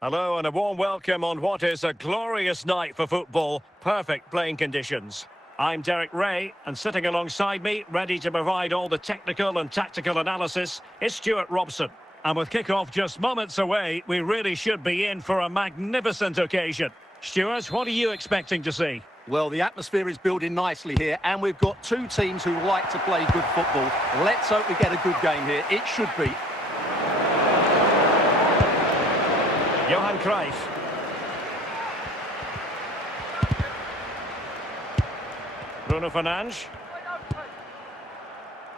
Hello and a warm welcome on what is a glorious night for football. Perfect playing conditions. I'm Derek Ray, and sitting alongside me, ready to provide all the technical and tactical analysis, is Stuart Robson. And with kick-off just moments away, we really should be in for a magnificent occasion. Stuart, what are you expecting to see? Well, the atmosphere is building nicely here, and we've got two teams who like to play good football. Let's hope we get a good game here. It should be. Johan Cruyff. Bruno Fernandes.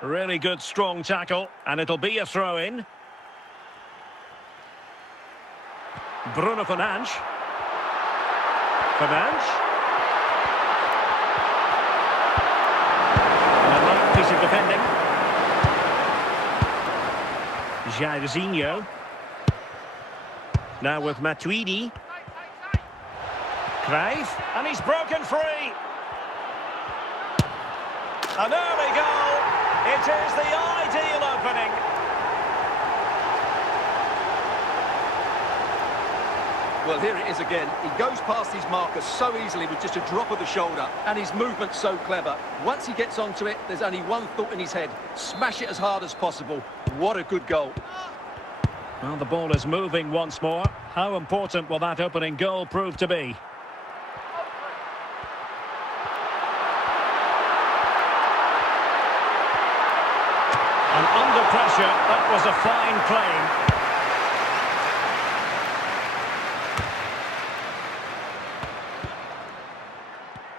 Really good, strong tackle, and it'll be a throw-in. Bruno Fernandes. Fernandes. And a light piece of defending. Jairzinho. Now with Matuidi. Cruyff, and he's broken free. An early goal. It is the ideal opening. Well, here it is again. He goes past his marker so easily with just a drop of the shoulder, and his movement's so clever. Once he gets onto it, there's only one thought in his head. Smash it as hard as possible. What a good goal. Well, the ball is moving once more. How important will that opening goal prove to be? And under pressure, that was a fine claim.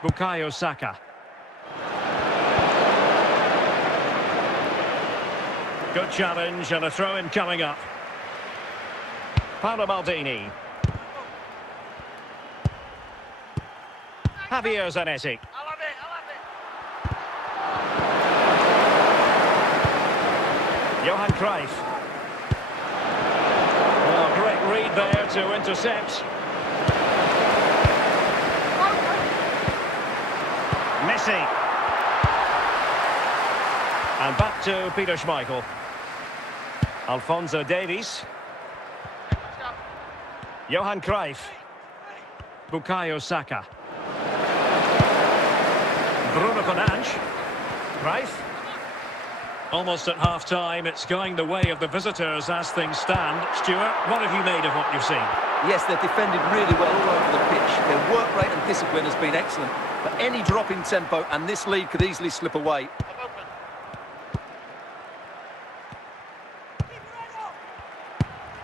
Bukayo Saka. Good challenge and a throw-in coming up. Paolo Maldini. Javier Zanetti. Johan Cruyff. Well, great read there to intercept. Messi. And back to Peter Schmeichel. Alphonso Davies. Johan Cruyff. Bukayo Saka. Bruno Fernandes. Cruyff. Almost at half-time, it's going the way of the visitors as things stand. Stuart, what have you made of what you've seen? Yes, they've defended really well all over the pitch. Their work rate and discipline has been excellent. But any drop in tempo, and this lead could easily slip away.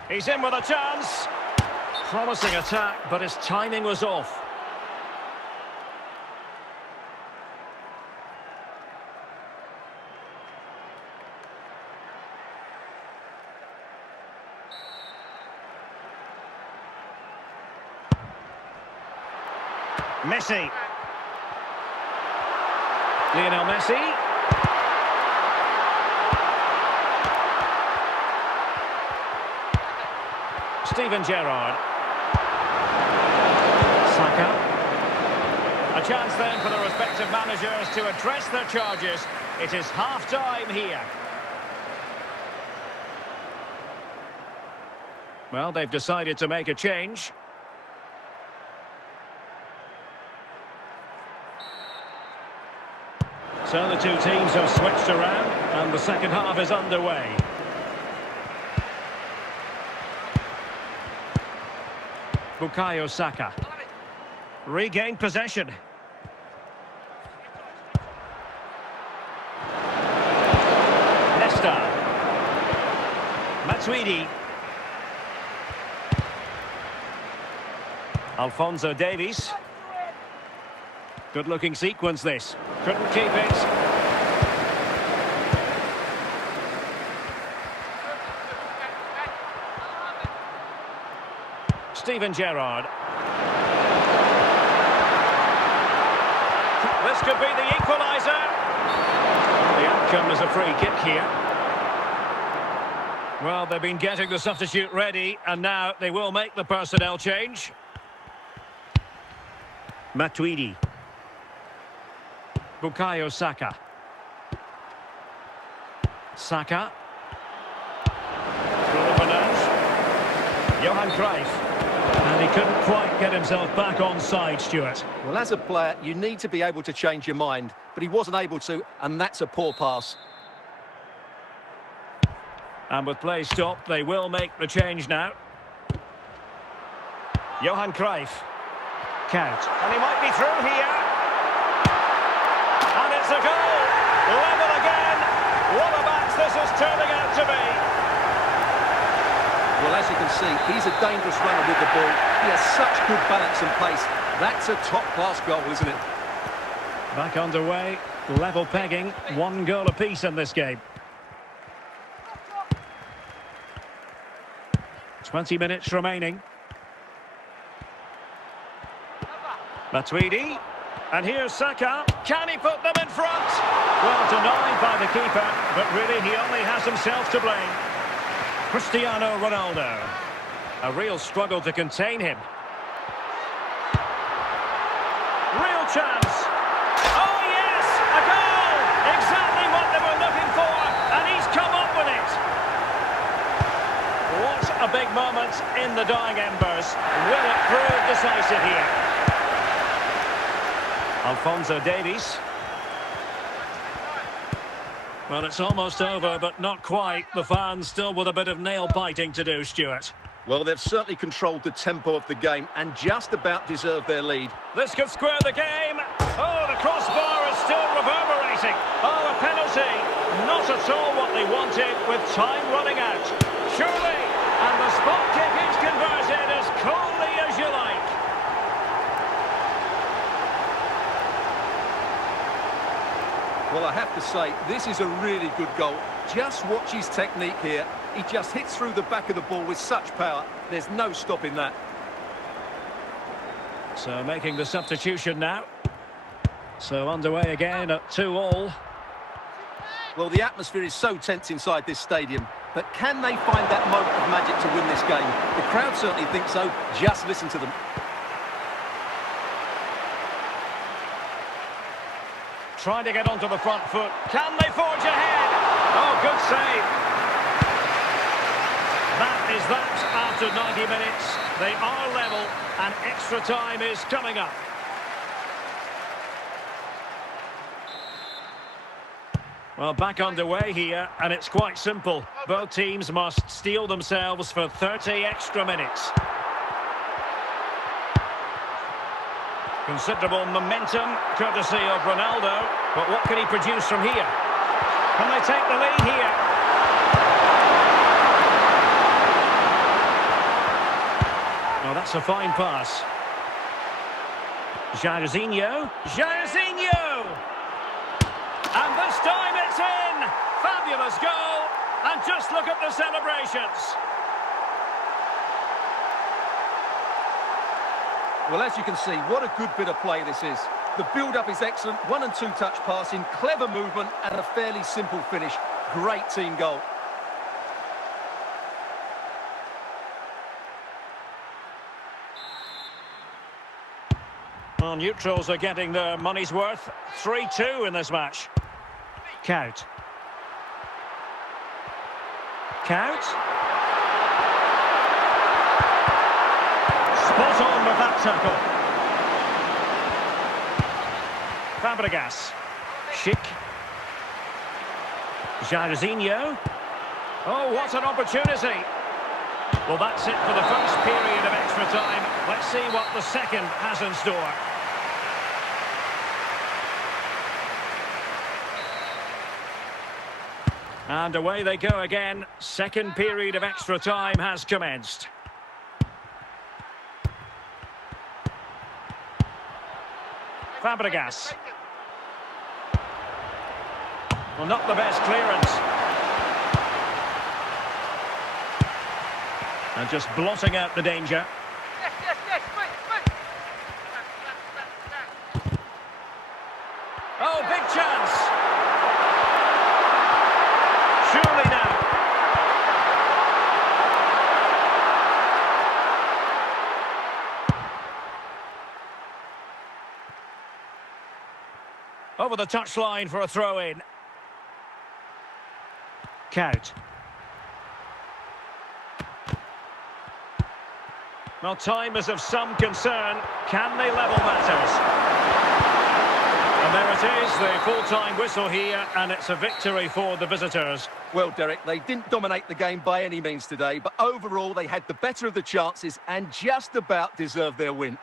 He's in with a chance. Promising attack, but his timing was off. Messi. Lionel Messi. Steven Gerrard. Saka. A chance then for the respective managers to address their charges. It is half-time here. Well, they've decided to make a change. So the two teams have switched around, and the second half is underway. Bukayo Saka. Regained possession. Nesta. Matuidi. Alphonso Davies. Good-looking sequence, this. Couldn't keep it. Steven Gerrard. This could be the equaliser. The outcome is a free kick here. Well, they've been getting the substitute ready, and now they will make the personnel change. Matuidi. Bukayo Saka. Saka. Bruno Fernandes. Johan Cruyff. And he couldn't quite get himself back on side, Stuart. Well, as a player, you need to be able to change your mind, but he wasn't able to, and that's a poor pass. And with play stopped, they will make the change now. Johan Cruyff. Count. And he might be through here. And it's a goal. Level again. What a match this is turning out to be. Well, as you can see, he's a dangerous runner with the ball. He has such good balance and pace. That's a top-class goal, isn't it? Back underway. Level pegging. 1 goal apiece in this game. 20 minutes remaining. Matuidi. And here's Saka. Can he put them in front? Well, denied by the keeper, but really he only has himself to blame. Cristiano Ronaldo. A real struggle to contain him. Real chance. Oh, yes! A goal! Exactly what they were looking for, and he's come up with it. What a big moment in the dying embers. Will it prove decisive here? Alphonso Davies. Well, it's almost over, but not quite. The fans still with a bit of nail-biting to do, Stuart. Well, they've certainly controlled the tempo of the game and just about deserved their lead. This could square the game. Oh, the crossbar is still reverberating. Oh, a penalty. Not at all what they wanted with time running out. Surely. And the spot kick is converted as coolly as you like. Well, I have to say, this is a really good goal. Just watch his technique here. He just hits through the back of the ball with such power. There's no stopping that. So making the substitution now. So underway again at 2-2. Well, the atmosphere is so tense inside this stadium. But can they find that moment of magic to win this game? The crowd certainly think so. Just listen to them. Trying to get onto the front foot. Can they forge ahead? Oh, good save. That is that after 90 minutes. They are level and extra time is coming up. Well, back underway here, and it's quite simple. Both teams must steel themselves for 30 extra minutes. Considerable momentum, courtesy of Ronaldo. But what can he produce from here? Can they take the lead here? Oh, that's a fine pass. Jairzinho. Jairzinho! And this time it's in! Fabulous goal! And just look at the celebrations. Well, as you can see, what a good bit of play this is. The build-up is excellent, 1- and 2-touch passing, clever movement, and a fairly simple finish. Great team goal. Well, neutrals are getting their money's worth. 3-2 in this match. Count. Count. Spot on with that tackle. Fabregas. Schick. Jairzinho. Oh, what an opportunity. Well, that's it for the first period of extra time. Let's see what the second has in store. And away they go again. Second period of extra time has commenced. Fabregas. Well, not the best clearance. And just blotting out the danger. Oh, big chance. Surely now. Over the touchline for a throw-in. Count. Well, time is of some concern. Can they level matters? And there it is, the full-time whistle here, and it's a victory for the visitors. Well, Derek, they didn't dominate the game by any means today, but overall they had the better of the chances and just about deserved their win.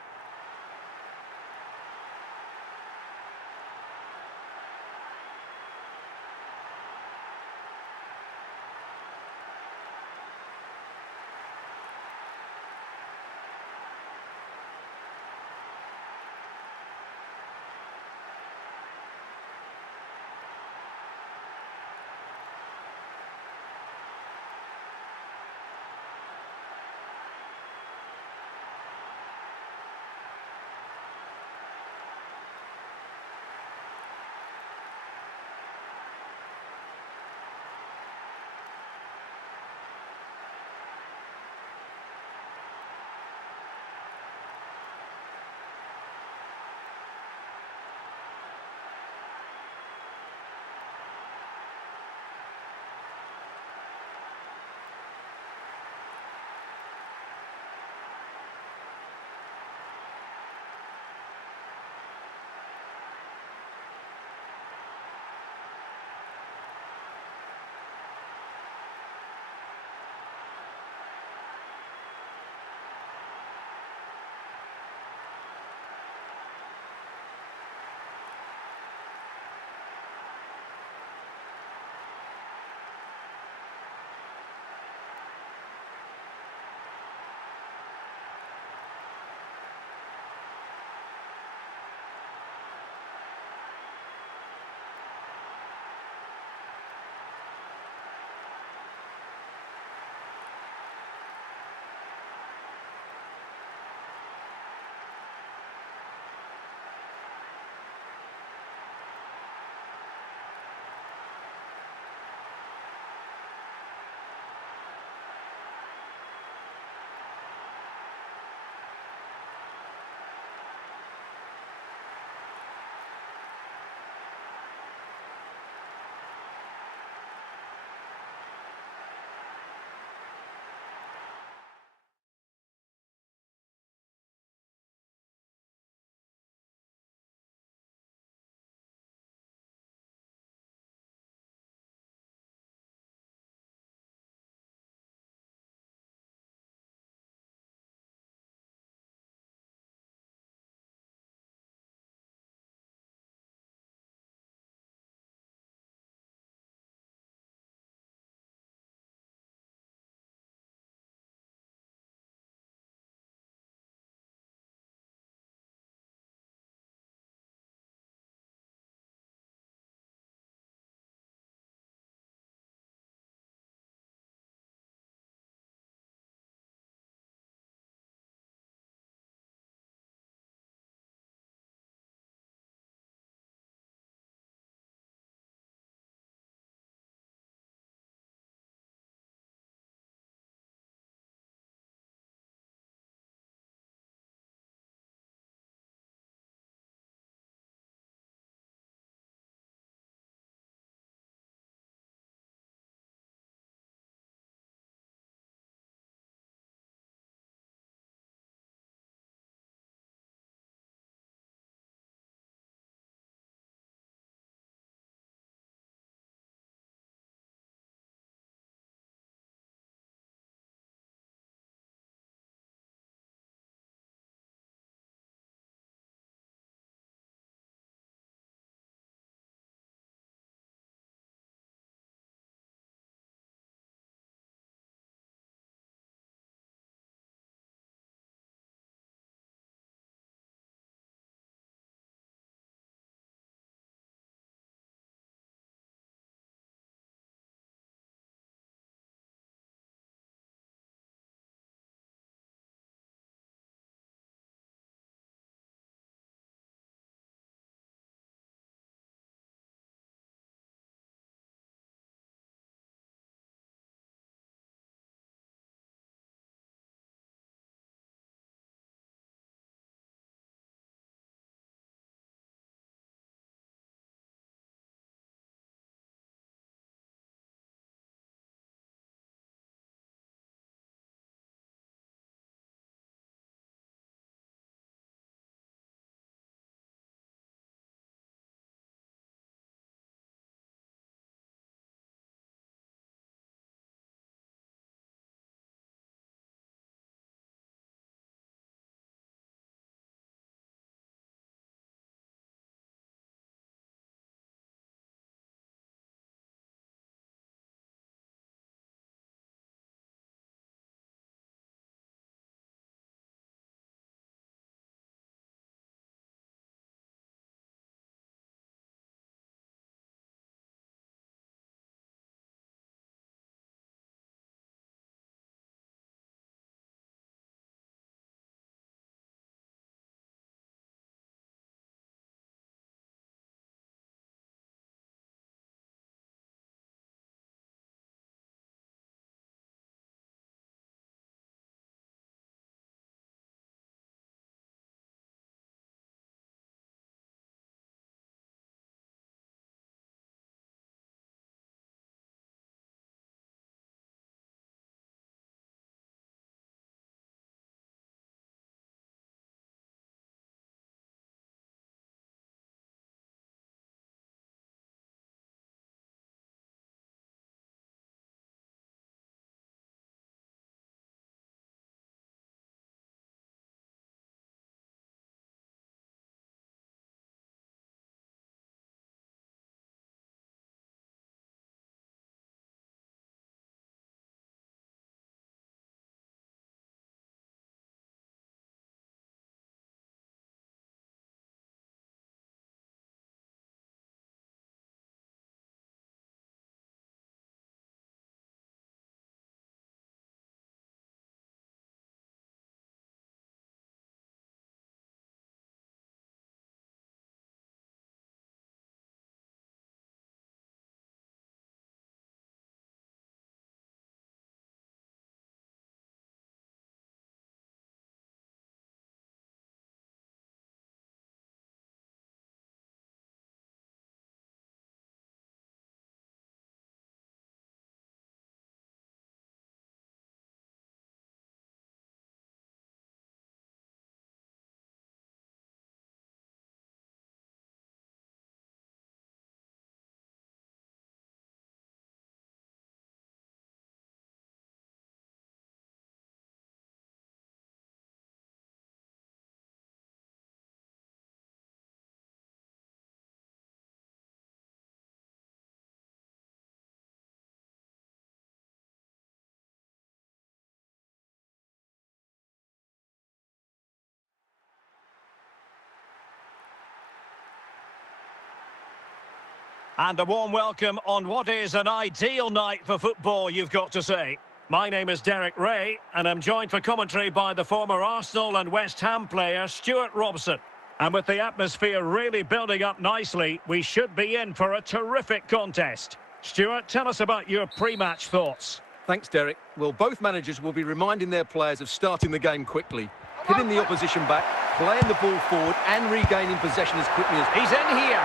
And a warm welcome on what is an ideal night for football, you've got to say. My name is Derek Ray, and I'm joined for commentary by the former Arsenal and West Ham player Stuart Robson. And with the atmosphere really building up nicely, we should be in for a terrific contest. Stuart, tell us about your pre-match thoughts. Thanks, Derek. Well, both managers will be reminding their players of starting the game quickly, hitting the opposition back, playing the ball forward and regaining possession as quickly as... He's in here.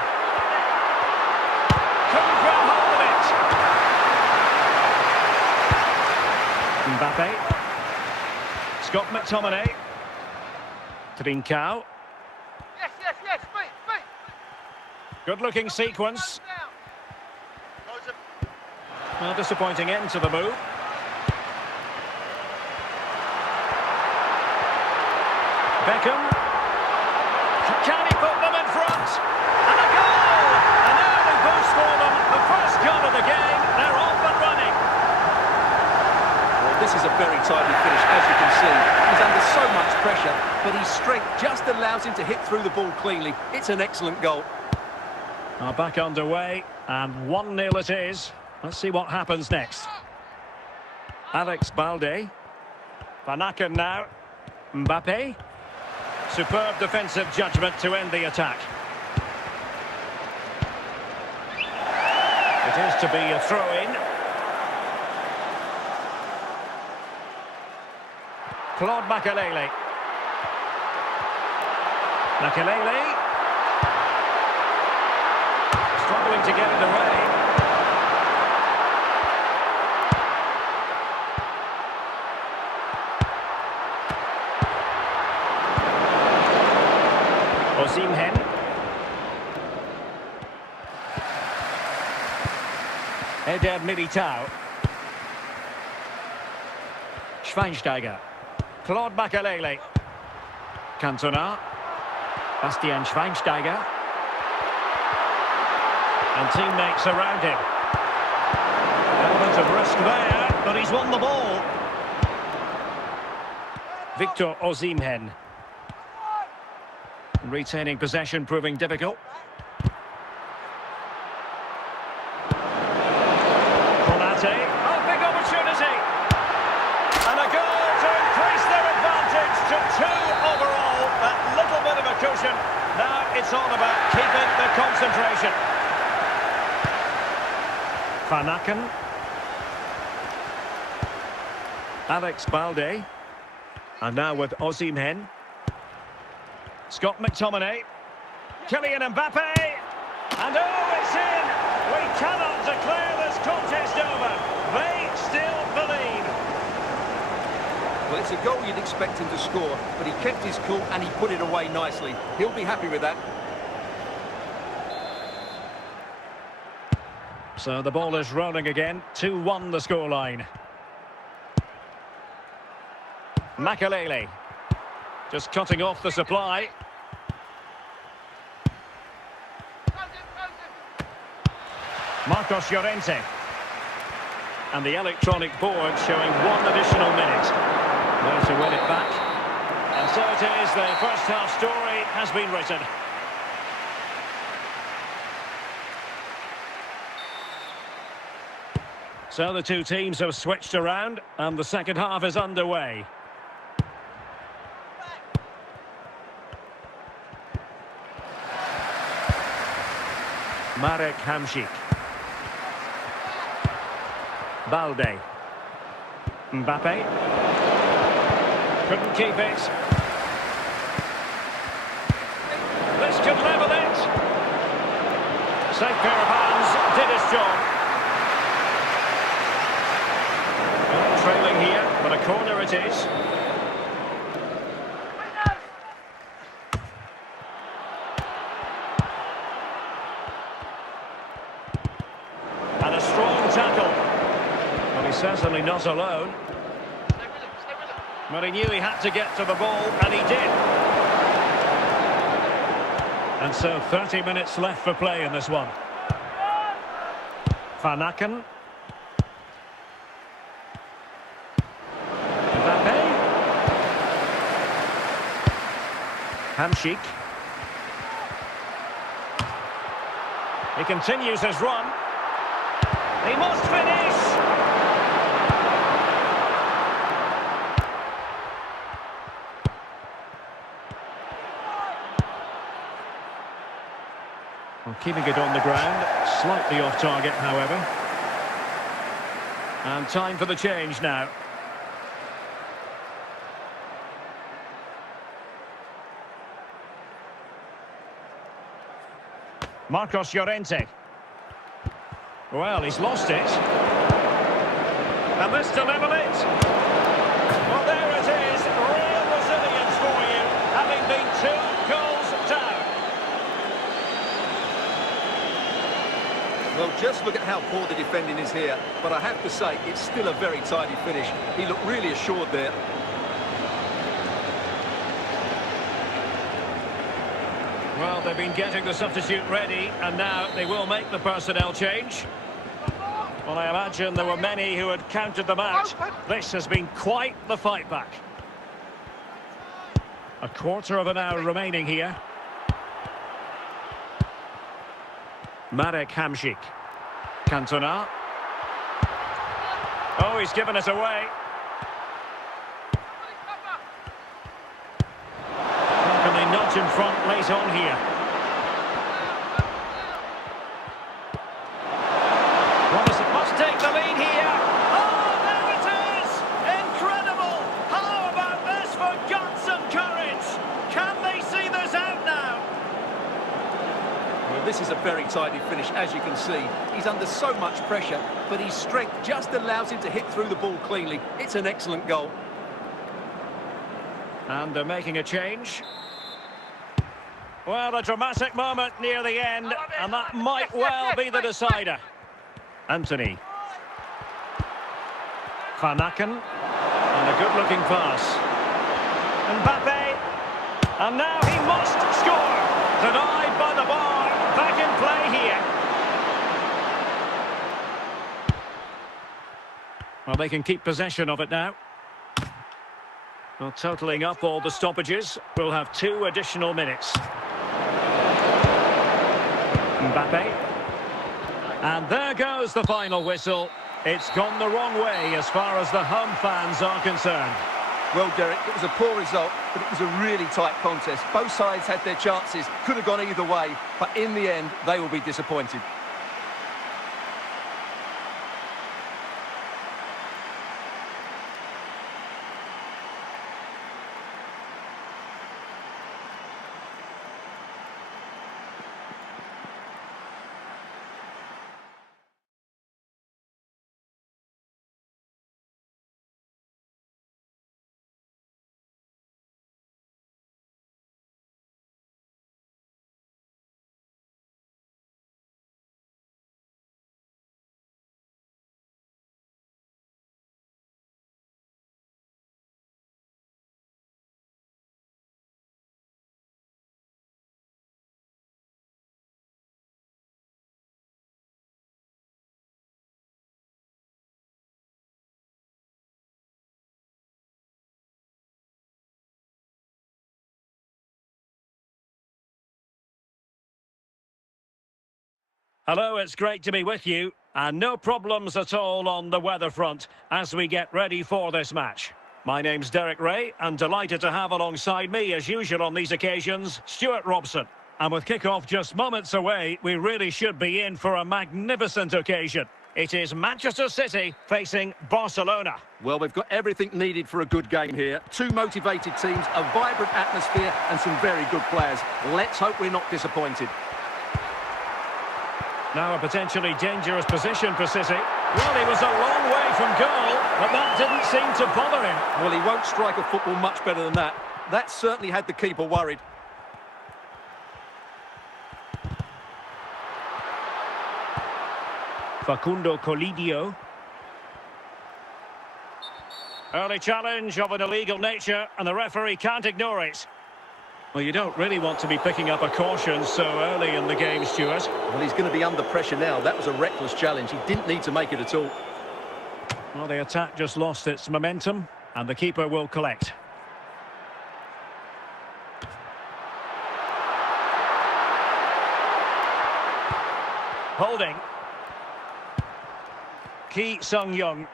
Couldn't grab hold of it. Mbappe. Scott McTominay. Trincao. Yes, speed. Good-looking sequence. Well, disappointing end to the move. Beckham. Can he put them in front? And a goal! An early boost for them. The first goal of the game. They're off and running. Well, this is a very tidy finish, as you can see. He's under so much pressure, but his strength just allows him to hit through the ball cleanly. It's an excellent goal. Now back underway, and 1-0 it is. Let's see what happens next. Alex Balde. Van Aken now. Mbappe. Superb defensive judgment to end the attack. It is to be a throw-in. Claude Makelele. Makelele. Struggling to get it away. Osimhen. Eder Militao. Schweinsteiger. Claude Makelele. Cantona. Bastian Schweinsteiger. And teammates around him. Element of risk there, but he's won the ball. Victor Osimhen. Retaining possession proving difficult. Konate. Oh, big opportunity. And a goal to increase their advantage to 2 overall. That little bit of a cushion. Now it's all about keeping the concentration. Van Aken. Alex Balde. And now with Osimhen. Scott McTominay. Kylian Mbappe. And oh, it's in! We cannot declare this contest over. They still believe. Well, it's a goal you'd expect him to score, but he kept his cool and he put it away nicely. He'll be happy with that. So the ball is rolling again. 2-1 the scoreline. Makelele. Just cutting off the supply. Marcos Llorente. And the electronic board showing 1 additional minute. There to win it back. And so it is, the first half story has been written. So the two teams have switched around and the second half is underway. Marek Hamšík. Balde. Mbappe. Couldn't keep it. This could level it. Safe pair of hands, did his job. Well, trailing here, but a corner it is. And a strong tackle. Well, he's certainly not alone. But he knew he had to get to the ball, and he did. And so 30 minutes left for play in this one. Van Aken. Mbappe. Hamšík. He continues his run. He must finish! Well, keeping it on the ground, slightly off target, however. And time for the change now. Marcos Llorente. Well, he's lost it. And this to level it. Well, there it is. Real resilience for you, having been 2 goals down. Well, just look at how poor the defending is here. But I have to say, it's still a very tidy finish. He looked really assured there. Well, they've been getting the substitute ready, and now they will make the personnel change. Well, I imagine there were many who had counted them out. This has been quite the fight back. A quarter of an hour remaining here. Marek Hamsik. Cantona. Oh, he's given it away. How can they nudge in front late on here? Robinson must take the lead here. Oh, there it is! Incredible! How about this for guts and courage? Can they see this out now? Well, this is a very tidy finish, as you can see. He's under so much pressure, but his strength just allows him to hit through the ball cleanly. It's an excellent goal. And they're making a change. Well, a dramatic moment near the end, and that might well be the decider. Anthony. Van Aken. And a good-looking pass. Mbappe. And now he must score. Denied by the bar. Back in play here. Well, they can keep possession of it now. Well, totalling up all the stoppages, we'll have 2 additional minutes. Mbappe. And there goes the final whistle. It's gone the wrong way as far as the home fans are concerned. Well, Derek, it was a poor result, but it was a really tight contest. Both sides had their chances, could have gone either way, but in the end, they will be disappointed. Hello, it's great to be with you, and no problems at all on the weather front as we get ready for this match. My name's Derek Ray, and delighted to have alongside me, as usual on these occasions, Stuart Robson. And with kick-off just moments away, we really should be in for a magnificent occasion. It is Manchester City facing Barcelona. Well, we've got everything needed for a good game here. 2 motivated teams, a vibrant atmosphere, and some very good players. Let's hope we're not disappointed. Now a potentially dangerous position for City. Well, he was a long way from goal, but that didn't seem to bother him. Well, he won't strike a football much better than that. That certainly had the keeper worried. Facundo Colidio. Early challenge of an illegal nature, and the referee can't ignore it. Well, you don't really want to be picking up a caution so early in the game, Stuart. Well, he's going to be under pressure now. That was a reckless challenge. He didn't need to make it at all. Well, the attack just lost its momentum, and the keeper will collect. Holding. Ki Sung-young.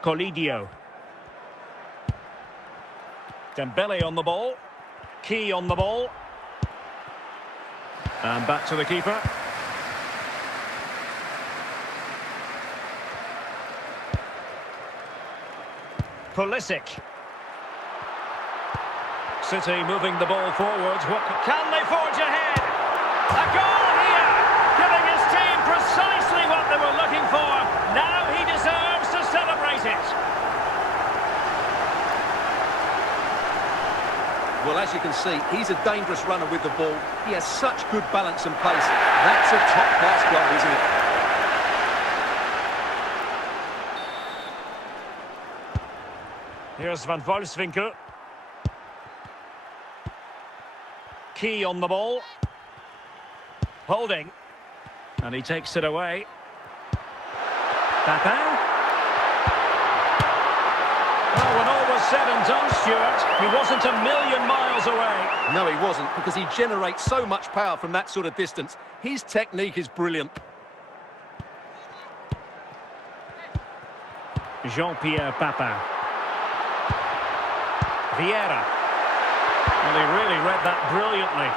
Colidio. Dembele on the ball. Ki on the ball. And back to the keeper. Pulisic. City moving the ball forwards. What can they forge ahead? A goal here, giving his team precisely what they were looking for. Now he deserves to celebrate it. Well, as you can see, he's a dangerous runner with the ball. He has such good balance and pace. That's a top-class goal, isn't it? Here's Van Volswinkel. Key on the ball. Holding. And he takes it away. Papin. Well, when all was said and done, Stuart, he wasn't a million miles away. No, he wasn't, because he generates so much power from that sort of distance. His technique is brilliant. Jean-Pierre Papin. Vieira. Well, he really read that brilliantly.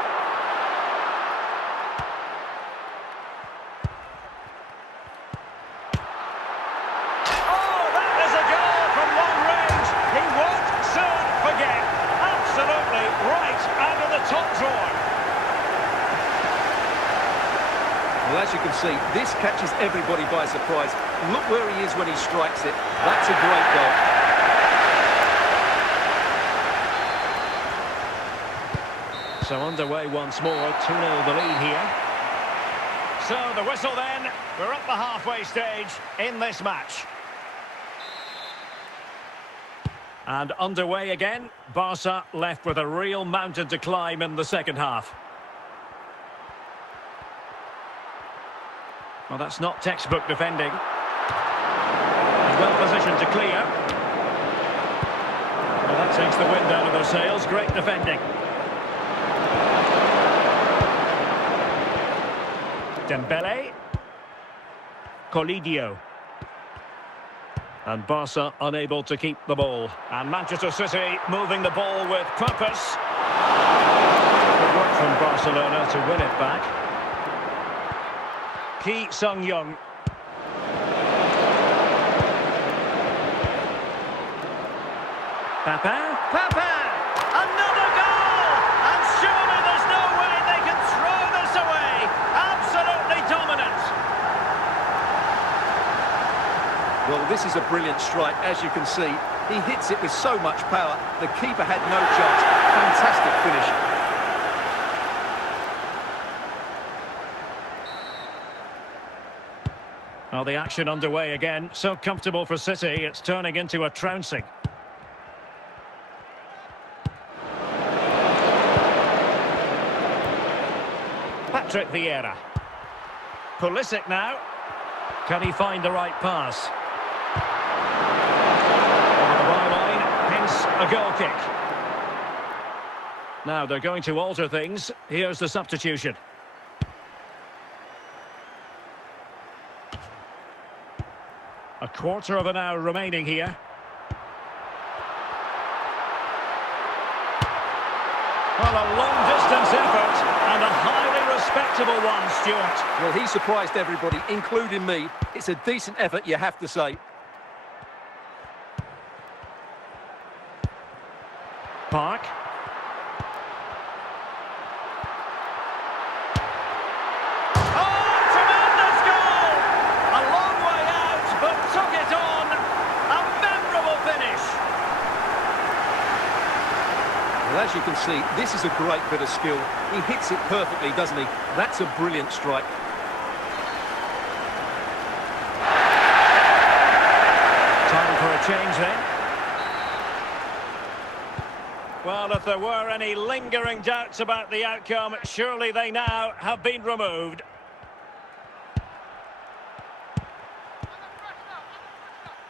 Oh, that is a goal from long range. He won't soon forget. Absolutely right out of the top drawer. Well, as you can see, this catches everybody by surprise. Look where he is when he strikes it. That's a great goal. So underway once more, 2-0 the lead here. So the whistle then, we're at the halfway stage in this match. And underway again, Barca left with a real mountain to climb in the second half. Well, that's not textbook defending. And well positioned to clear. Well, that takes the wind out of their sails, great defending. Dembele. Colidio. And Barca unable to keep the ball. And Manchester City moving the ball with purpose. Good work from Barcelona to win it back. Ki Sung-young. Papin. Papin! Another goal! And surely there's no way they can throw this away. Absolutely dominant. Well, this is a brilliant strike, as you can see. He hits it with so much power. The keeper had no chance. Fantastic finish. Well, the action underway again. So comfortable for City, it's turning into a trouncing. Patrick Vieira. Pulisic now. Can he find the right pass? Over the byline, hence a goal kick. Now they're going to alter things. Here's the substitution. A quarter of an hour remaining here. Well, a long-distance effort and a highly respectable one, Stuart. Well, he surprised everybody, including me. It's a decent effort, you have to say. Park. Well, as you can see, this is a great bit of skill. He hits it perfectly, doesn't he? That's a brilliant strike. Time for a change then. Well, if there were any lingering doubts about the outcome, surely they now have been removed.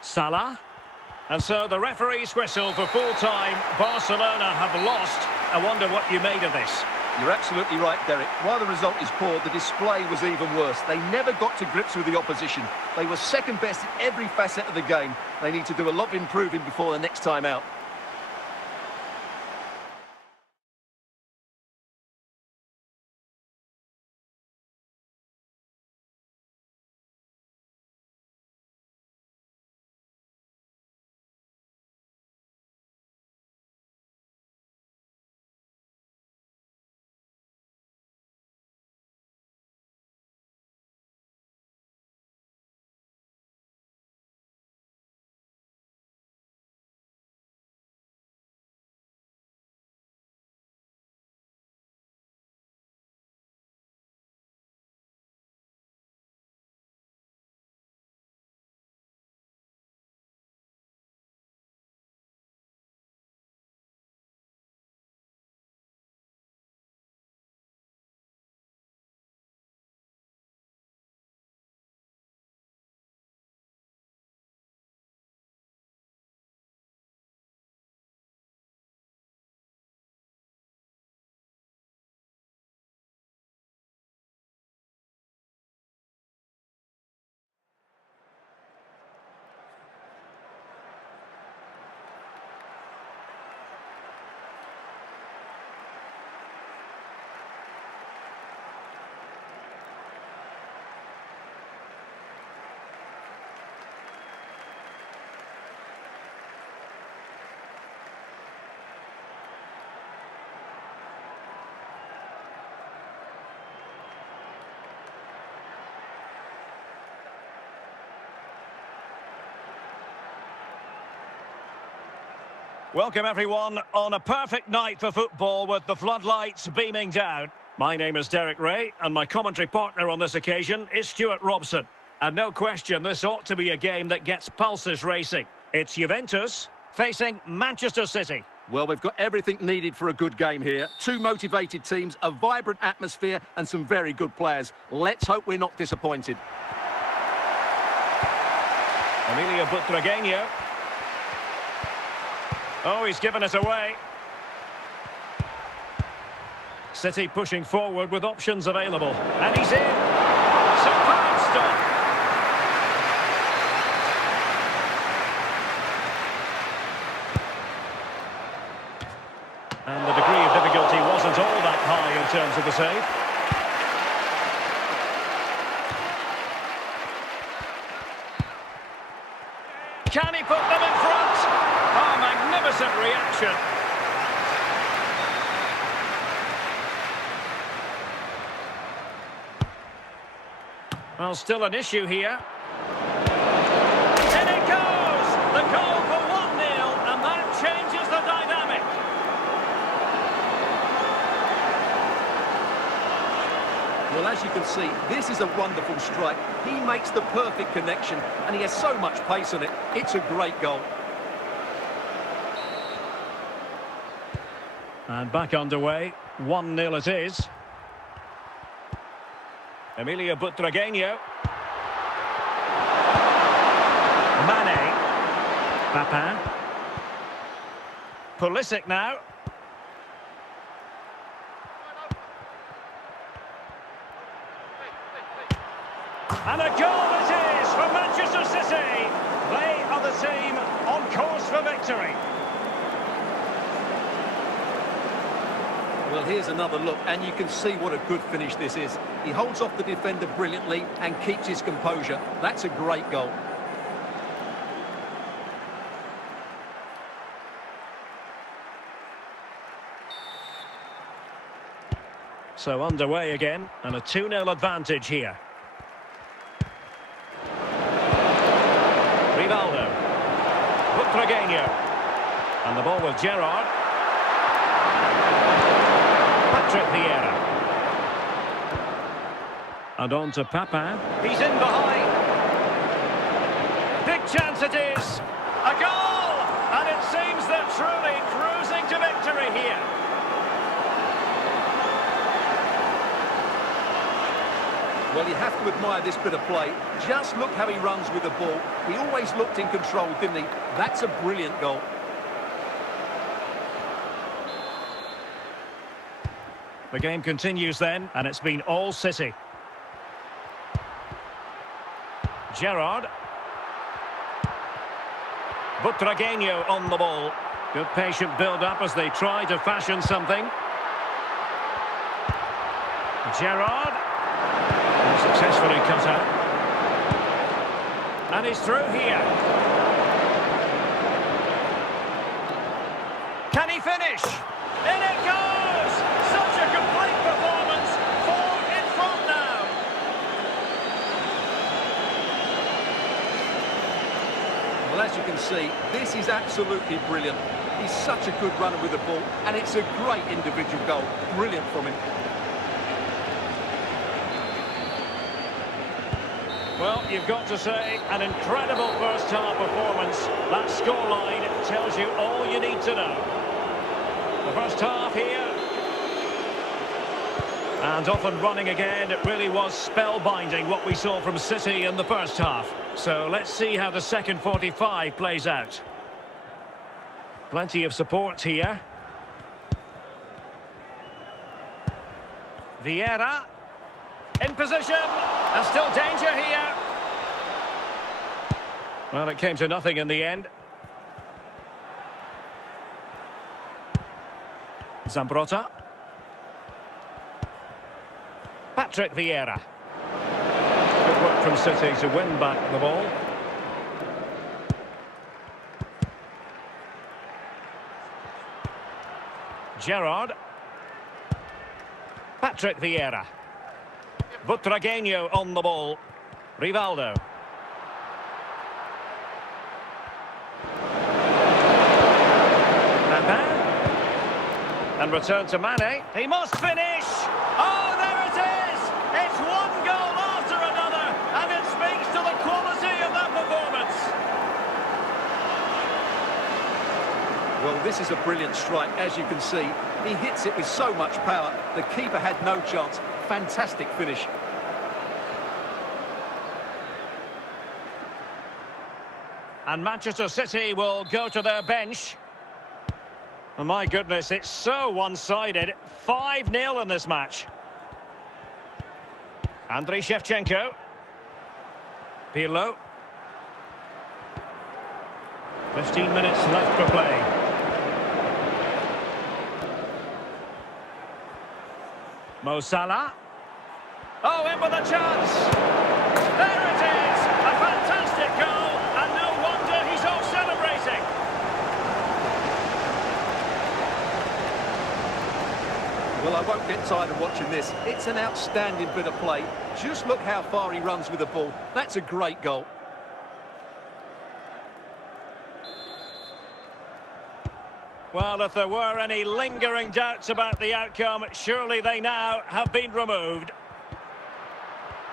Salah. And so the referee's whistle for full time. Barcelona have lost. I wonder what you made of this. You're absolutely right, Derek. While the result is poor, the display was even worse. They never got to grips with the opposition. They were second best in every facet of the game. They need to do a lot of improving before the next time out. Welcome everyone on a perfect night for football with the floodlights beaming down. My name is Derek Ray and my commentary partner on this occasion is Stuart Robson. And no question, this ought to be a game that gets pulses racing. It's Juventus facing Manchester City. Well, we've got everything needed for a good game here. Two motivated teams, a vibrant atmosphere and some very good players. Let's hope we're not disappointed. Emilio Butragueño. Oh, he's given it away. City pushing forward with options available. And he's in. Superb stop. And the degree of difficulty wasn't all that high in terms of the save. Can he put them in front? Oh, magnificent reaction. Well, still an issue here. In it goes! The goal for 1-0, and that changes the dynamic. Well, as you can see, this is a wonderful strike. He makes the perfect connection, and he has so much pace on it. It's a great goal. And back underway, 1-0 it is. Emilio Butragueño. Mane. Papin. Pulisic now. And a goal it is for Manchester City. They are the team on course for victory. Well, here's another look, and you can see what a good finish this is. He holds off the defender brilliantly and keeps his composure. That's a great goal. So underway again, and a 2-0 advantage here. Rivaldo. Butragueño. And the ball with Gerrard. Patrick Vieira. And on to Papin. He's in behind. Big chance it is. A goal! And it seems they're truly cruising to victory here. Well, you have to admire this bit of play. Just look how he runs with the ball. He always looked in control, didn't he? That's a brilliant goal. The game continues then, and it's been all City. Gerrard. Butragueño on the ball. Good patient build-up as they try to fashion something. Gerrard. Successfully cut out. And he's through here. Can he finish? In it goes! Such a complete performance. 4 in front now. Well, as you can see, this is absolutely brilliant. He's such a good runner with the ball, and it's a great individual goal. Brilliant from him. Well, you've got to say, an incredible first-half performance. That scoreline tells you all you need to know. The first half here. And off and running again. It really was spellbinding what we saw from City in the first half. So let's see how the second 45 plays out. Plenty of support here. Vieira. In position. And still danger here. Well, it came to nothing in the end. Zambrotta. Patrick Vieira. Good work from City to win back the ball. Gerrard. Patrick Vieira. Butragueño on the ball. Rivaldo. And return to Mane. He must finish! Oh, there it is! It's one goal after another, and it speaks to the quality of that performance. Well, this is a brilliant strike, as you can see. He hits it with so much power. The keeper had no chance. Fantastic finish. And Manchester City will go to their bench. Oh, my goodness, it's so one-sided. 5-0 in this match. Andriy Shevchenko. Pirlo. 15 minutes left for play. Mo Salah. Oh, in with a chance. There it is. A fantastic goal. And no wonder he's all celebrating. Well, I won't get tired of watching this. It's an outstanding bit of play. Just look how far he runs with the ball. That's a great goal. Well, if there were any lingering doubts about the outcome, surely they now have been removed.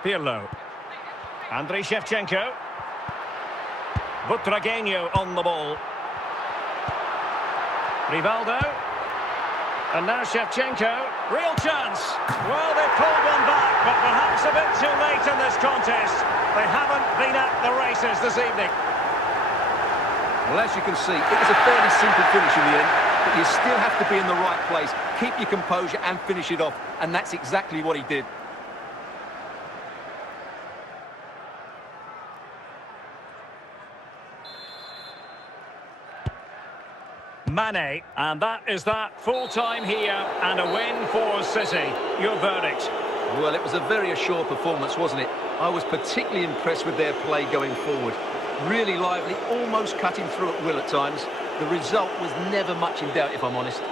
Pirlo. Andriy Shevchenko. Butragueño on the ball. Rivaldo. And now Shevchenko. Real chance. Well, they've pulled one back, but perhaps a bit too late in this contest. They haven't been at the races this evening. Well, as you can see, it was a fairly simple finish in the end, but you still have to be in the right place, keep your composure and finish it off, and that's exactly what he did. Mane, and that is that, full time here and a win for City. Your verdict? Well, it was a very assured performance, wasn't it? I was particularly impressed with their play going forward. Really lively, almost cutting through at will at times. The result was never much in doubt, if I'm honest.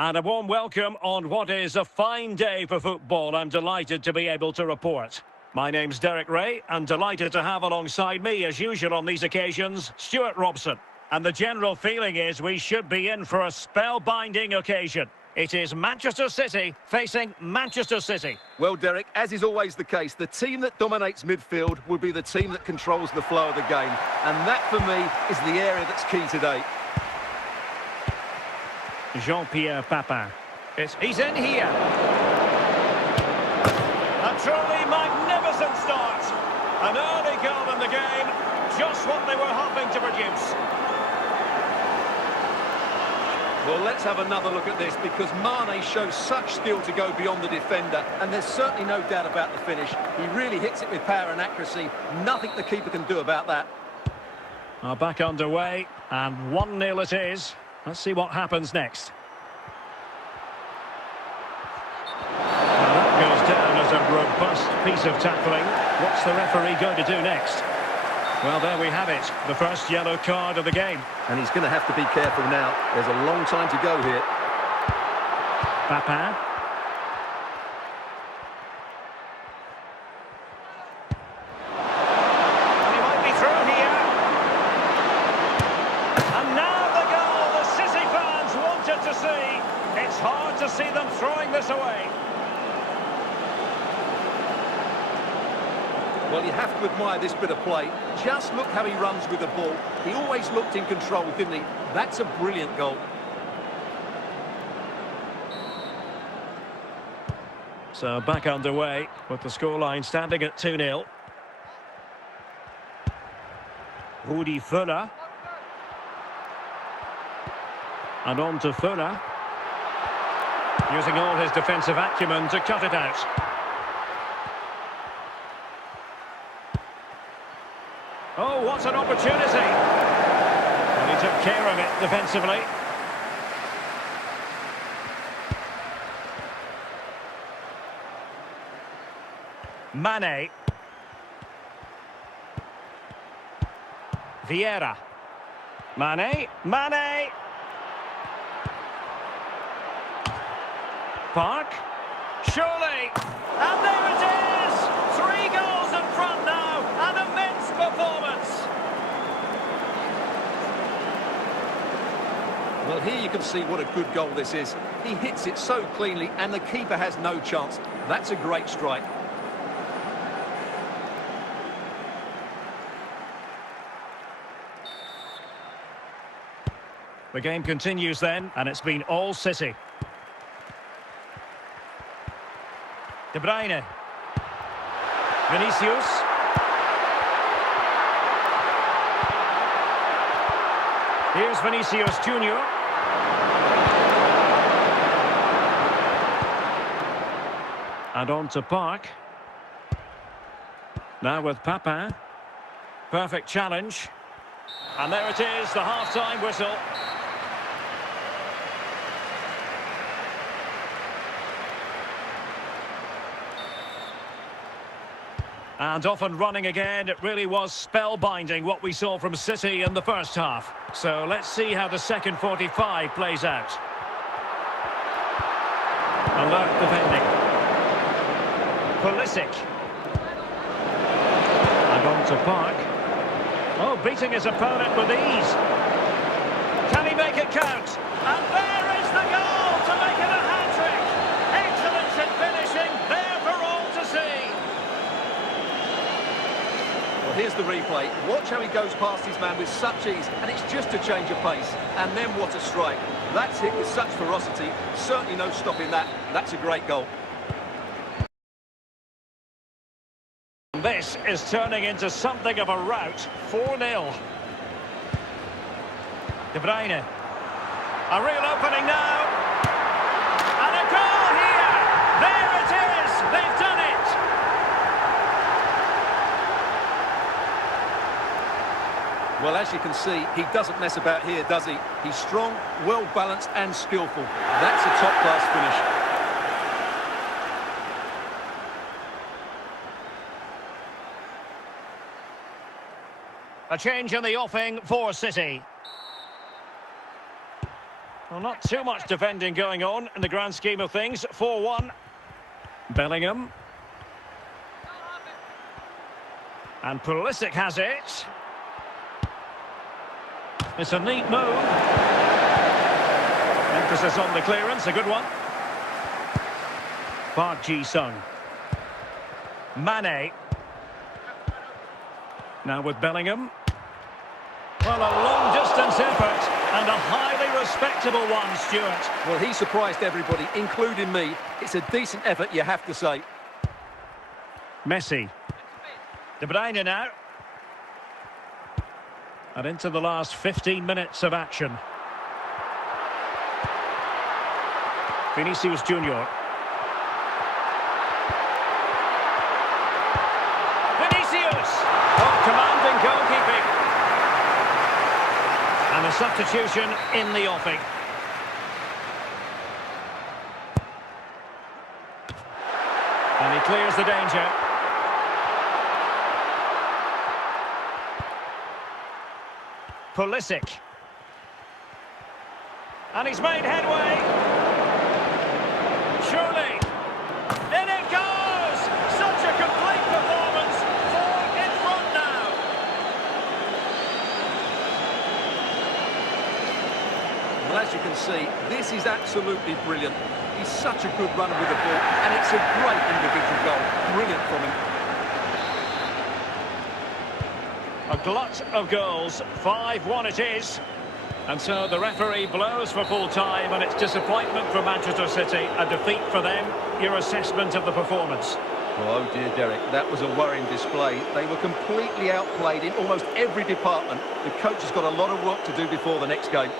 And a warm welcome on what is a fine day for football. I'm delighted to be able to report. My name's Derek Ray, and delighted to have alongside me, as usual on these occasions, Stuart Robson. And the general feeling is we should be in for a spellbinding occasion. It is Manchester City facing Manchester City. Well, Derek, as is always the case, the team that dominates midfield will be the team that controls the flow of the game. And that, for me, is the area that's key today. Jean-Pierre Papin. He's in here. A truly magnificent start. An early goal in the game. Just what they were hoping to produce. Well, let's have another look at this, because Mane shows such skill to go beyond the defender, and there's certainly no doubt about the finish. He really hits it with power and accuracy. Nothing the keeper can do about that. Back underway, and 1-0 it is. Let's see what happens next. Well, that goes down as a robust piece of tackling. What's the referee going to do next? Well, there we have it, the first yellow card of the game. And he's going to have to be careful now. There's a long time to go here. Papin. And he might be through here. And now the goal the City fans wanted to see. It's hard to see them throwing this away. Well, you have to admire this bit of play. Just look how he runs with the ball. He always looked in control, didn't he? That's a brilliant goal. So back underway with the scoreline standing at 2-0. Rudi Völler. And on to Völler. Using all his defensive acumen to cut it out. Oh, what an opportunity! And he took care of it defensively. Mane. Vieira. Mane! Park. Surely! And there it is! 3 goals in front now! An immense performance! Well, here you can see what a good goal this is. He hits it so cleanly, and the keeper has no chance. That's a great strike. The game continues then, and it's been all City. De Bruyne. Vinicius. Here's Vinicius Junior. And on to Park. Now with Papin. Perfect challenge. And there it is, the half-time whistle. And off and running again. It really was spellbinding what we saw from City in the first half. So let's see how the second 45 plays out. Alert defending. Pulisic. And on to Park. Oh, beating his opponent with ease. Can he make it count? And there is the goal to make it a hat-trick. Excellence in finishing, there for all to see. Well, here's the replay. Watch how he goes past his man with such ease, and it's just a change of pace. And then what a strike. That's hit with such ferocity. Certainly no stopping that. That's a great goal. This is turning into something of a rout. 4-0. De Bruyne. A real opening now. And a goal here. There it is. They've done it. Well, as you can see, he doesn't mess about here, does he? He's strong, well-balanced and skillful. That's a top-class finish. A change in the offing for City. Well, not too much defending going on in the grand scheme of things. 4-1. Bellingham. And Pulisic has it. It's a neat move. Emphasis on the clearance, a good one. Park Ji-sung. Mane. Now with Bellingham. Well, a long-distance effort and a highly respectable one, Stuart. Well, he surprised everybody, including me. It's a decent effort, you have to say. Messi. De Bruyne now. And into the last 15 minutes of action. Vinicius Junior. Vinicius! Oh, commanding goalkeeping. And a substitution in the offing. And he clears the danger. Pulisic. And he's made headway. Surely. In it goes! Such a complete performance. 4 in front now. Well, as you can see, this is absolutely brilliant. He's such a good runner with the ball, and it's a great individual goal. Brilliant from him. A glut of goals, 5-1 it is. And so the referee blows for full time, and it's disappointment for Manchester City, a defeat for them. Your assessment of the performance? Oh dear, Derek, that was a worrying display. They were completely outplayed in almost every department. The coach has got a lot of work to do before the next game.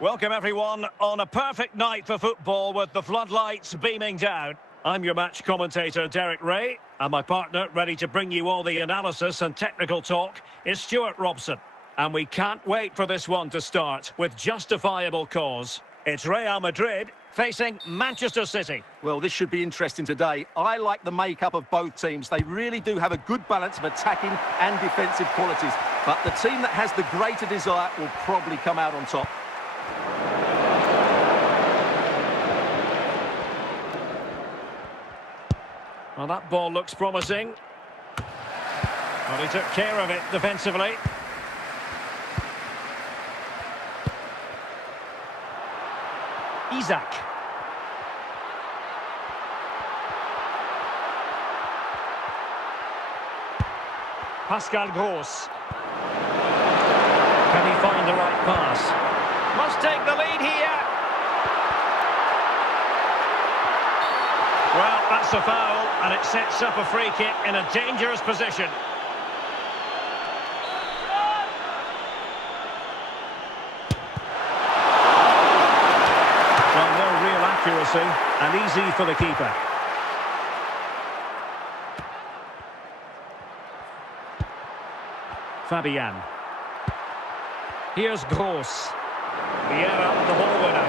Welcome everyone on a perfect night for football with the floodlights beaming down. I'm your match commentator Derek Ray, and my partner ready to bring you all the analysis and technical talk is Stuart Robson. And we can't wait for this one to start with justifiable cause. It's Real Madrid facing Manchester City. Well, this should be interesting today. I like the makeup of both teams. They really do have a good balance of attacking and defensive qualities. But the team that has the greater desire will probably come out on top. Well, that ball looks promising. Well, he took care of it defensively. Isaac. Pascal Gross. Can he find the right pass? Must take the lead here. Well, that's a foul, and it sets up a free kick in a dangerous position. Well, no real accuracy, and easy for the keeper. Fabian. Here's Gross. Vieira, the ball winner.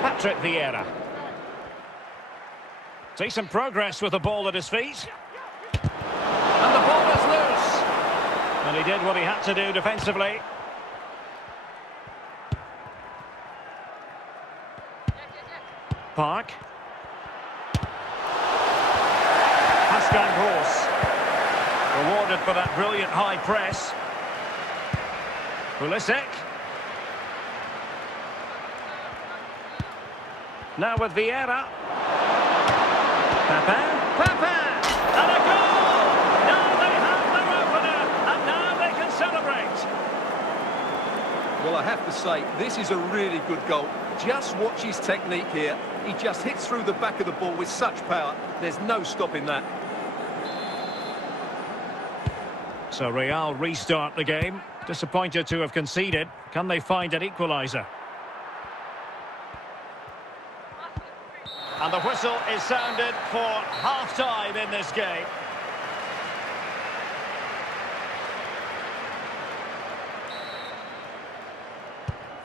Patrick Vieira. Decent progress with the ball at his feet. And the ball And he did what he had to do defensively. Park. Pascal Gross. Rewarded for that brilliant high press. Pulisic. Now with Vieira. Pepe. And a goal! Now they have their opener, and now they can celebrate. Well, I have to say, this is a really good goal. Just watch his technique here. He just hits through the back of the ball with such power. There's no stopping that. So Real restart the game. Disappointed to have conceded. Can they find an equaliser? And the whistle is sounded for half-time in this game.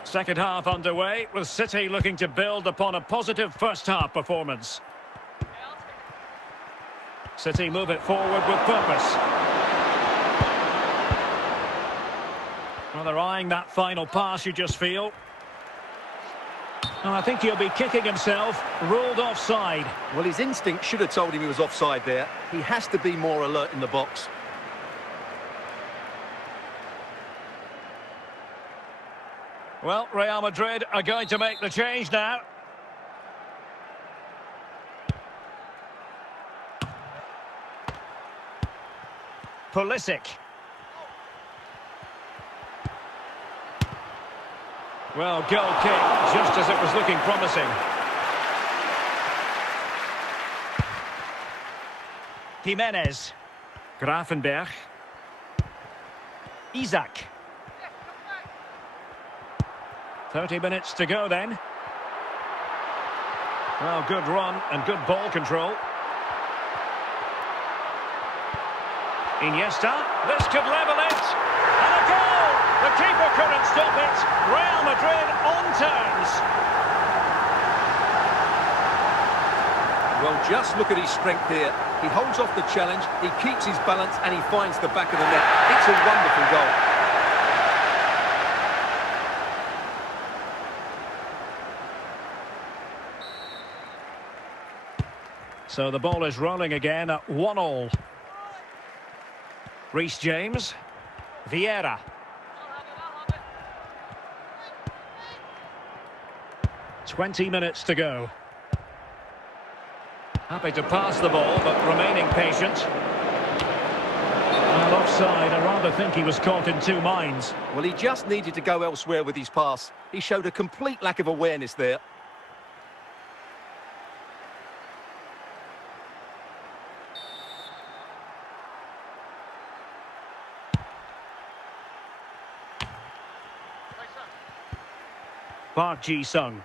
Second half underway, with City looking to build upon a positive first-half performance. City move it forward with purpose. Well, they're eyeing that final pass, you just feel. And I think he'll be kicking himself, ruled offside. Well, his instinct should have told him he was offside there. He has to be more alert in the box. Well, Real Madrid are going to make the change now. Pulisic. Well, goal kick, just as it was looking promising. Jimenez. Grafenberg. Isaac. 30 minutes to go then. Well, good run and good ball control. Iniesta. This could level it. And a goal! The keeper couldn't stop it. Real Madrid on terms. Well, just look at his strength here. He holds off the challenge, he keeps his balance, and he finds the back of the net. It's a wonderful goal. So the ball is rolling again at 1-1. Reece James. Vieira. "20 minutes to go. Happy to pass the ball, but remaining patient. And offside, I rather think he was caught in two minds. Well, he just needed to go elsewhere with his pass. He showed a complete lack of awareness there. Park Ji-sung.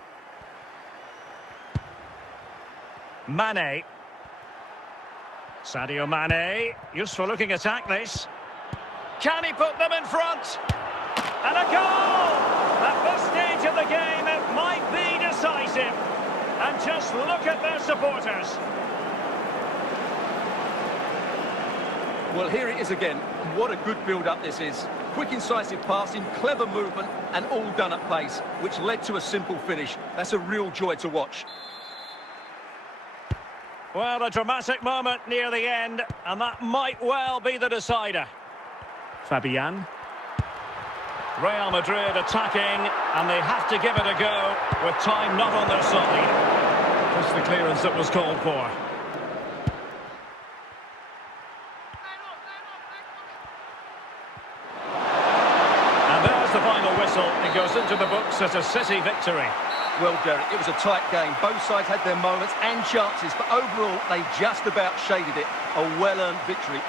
Mane. Sadio Mane. Useful looking attack this. Can he put them in front? And a goal! At this stage of the game, it might be decisive. And just look at their supporters. Well, here it is again. What a good build-up this is. Quick, incisive passing, clever movement, and all done at pace, which led to a simple finish. That's a real joy to watch. Well, a dramatic moment near the end, and that might well be the decider. Fabian. Real Madrid attacking, and they have to give it a go, with time not on their side. Just the clearance that was called for. And there's the final whistle. It goes into the books as a City victory. Well, Derek, it was a tight game. Both sides had their moments and chances, but overall, they just about shaded it. A well-earned victory.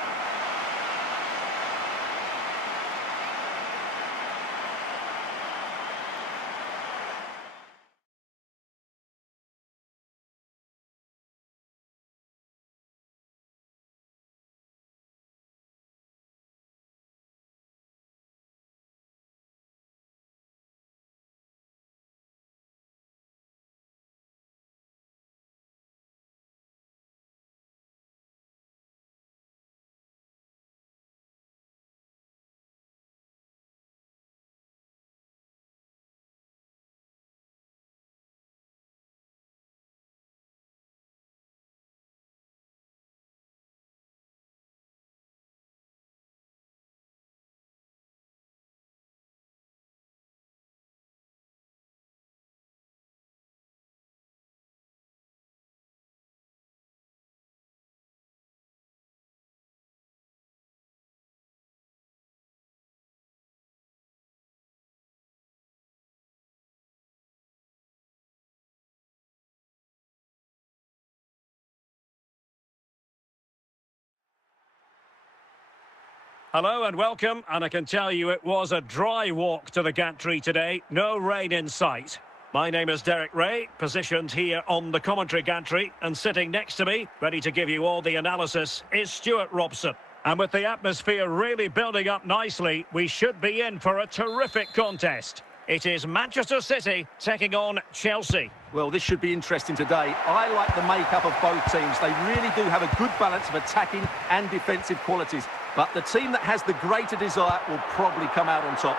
Hello and welcome, and I can tell you it was a dry walk to the gantry today, no rain in sight. My name is Derek Ray, positioned here on the commentary gantry, and sitting next to me, ready to give you all the analysis, is Stuart Robson. And with the atmosphere really building up nicely, we should be in for a terrific contest. It is Manchester City taking on Chelsea. Well, this should be interesting today. I like the makeup of both teams. They really do have a good balance of attacking and defensive qualities. But the team that has the greater desire will probably come out on top.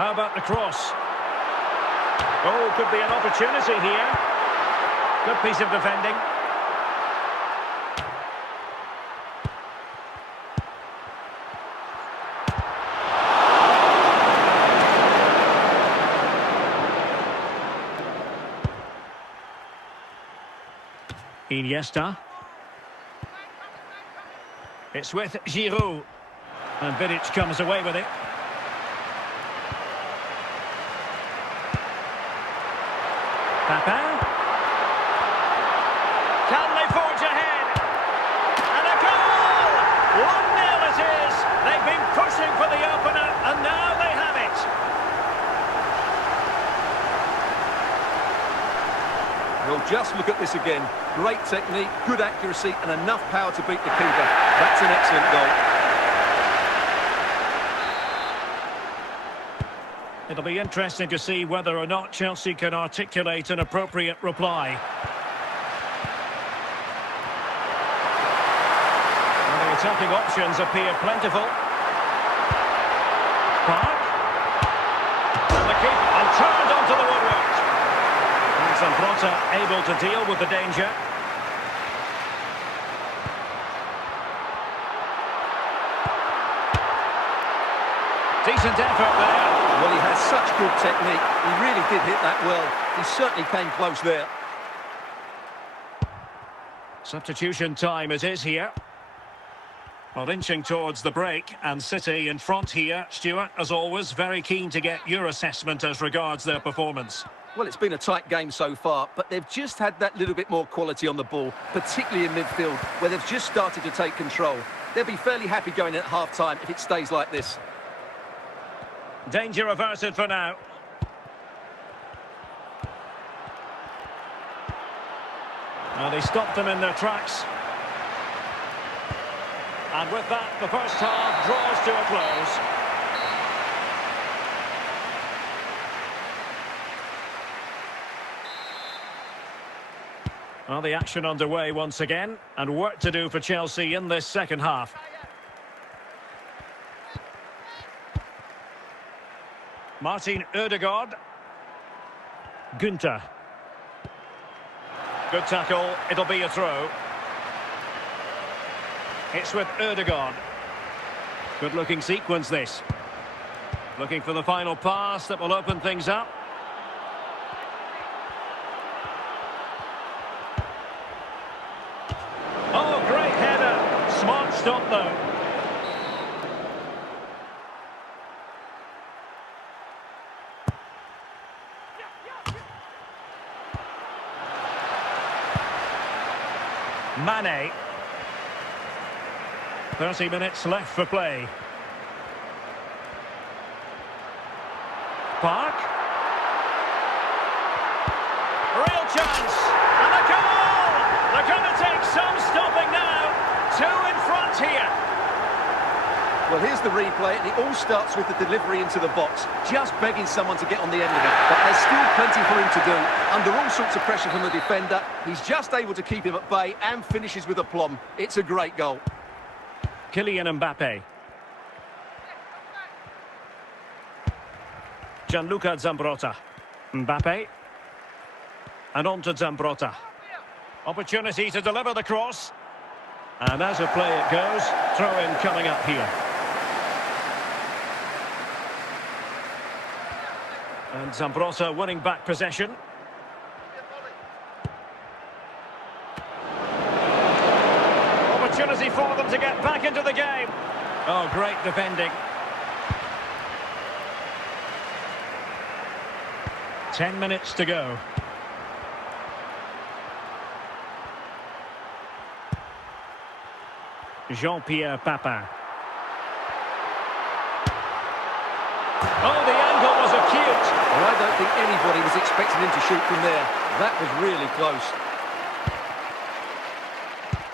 How about the cross? Oh, could be an opportunity here. Good piece of defending. Iniesta. It's with Giroud. And Vidic comes away with it. Papin. Can they forge ahead? And a goal! 1-0 it is. They've been pushing for the opener, and now they have it. Well, just look at this again. Great technique, good accuracy, and enough power to beat the keeper. That's an excellent goal. It'll be interesting to see whether or not Chelsea can articulate an appropriate reply. Well, the attacking options appear plentiful. Park. And the keeper and turned onto the woodwork. And Zambrotta able to deal with the danger. Decent effort there. Well, he has such good technique. He really did hit that well. He certainly came close there. Substitution time it is here. Well, inching towards the break, and City in front here. Stuart, as always, very keen to get your assessment as regards their performance. Well, it's been a tight game so far, but they've just had that little bit more quality on the ball, particularly in midfield, where they've just started to take control. They'll be fairly happy going in at half-time if it stays like this. Danger averted for now. Well, they stopped them in their tracks. And with that, the first half draws to a close. Well, the action underway once again, and work to do for Chelsea in this second half. Martin Ødegaard. Günther. Good tackle, it'll be a throw. It's with Ødegaard. Good looking sequence this. Looking for the final pass that will open things up. Oh, great header. Smart stop though. Mane. 30 minutes left for play. Park. Real chance. And a goal! They're going to take some stopping now. 2 in front here. Well, here's the replay, and it all starts with the delivery into the box. Just begging someone to get on the end of it. But there's still plenty for him to do. Under all sorts of pressure from the defender, he's just able to keep him at bay and finishes with aplomb. It's a great goal. Kylian Mbappe. Gianluca Zambrotta. Mbappe. And on to Zambrotta. Opportunity to deliver the cross. And as a play it goes, throw-in coming up here. And Zambrotta winning back possession. Opportunity for them to get back into the game. Oh, great defending. 10 minutes to go. Jean-Pierre Papin. Oh, the angle was acute. Well, I don't think anybody was expecting him to shoot from there. That was really close.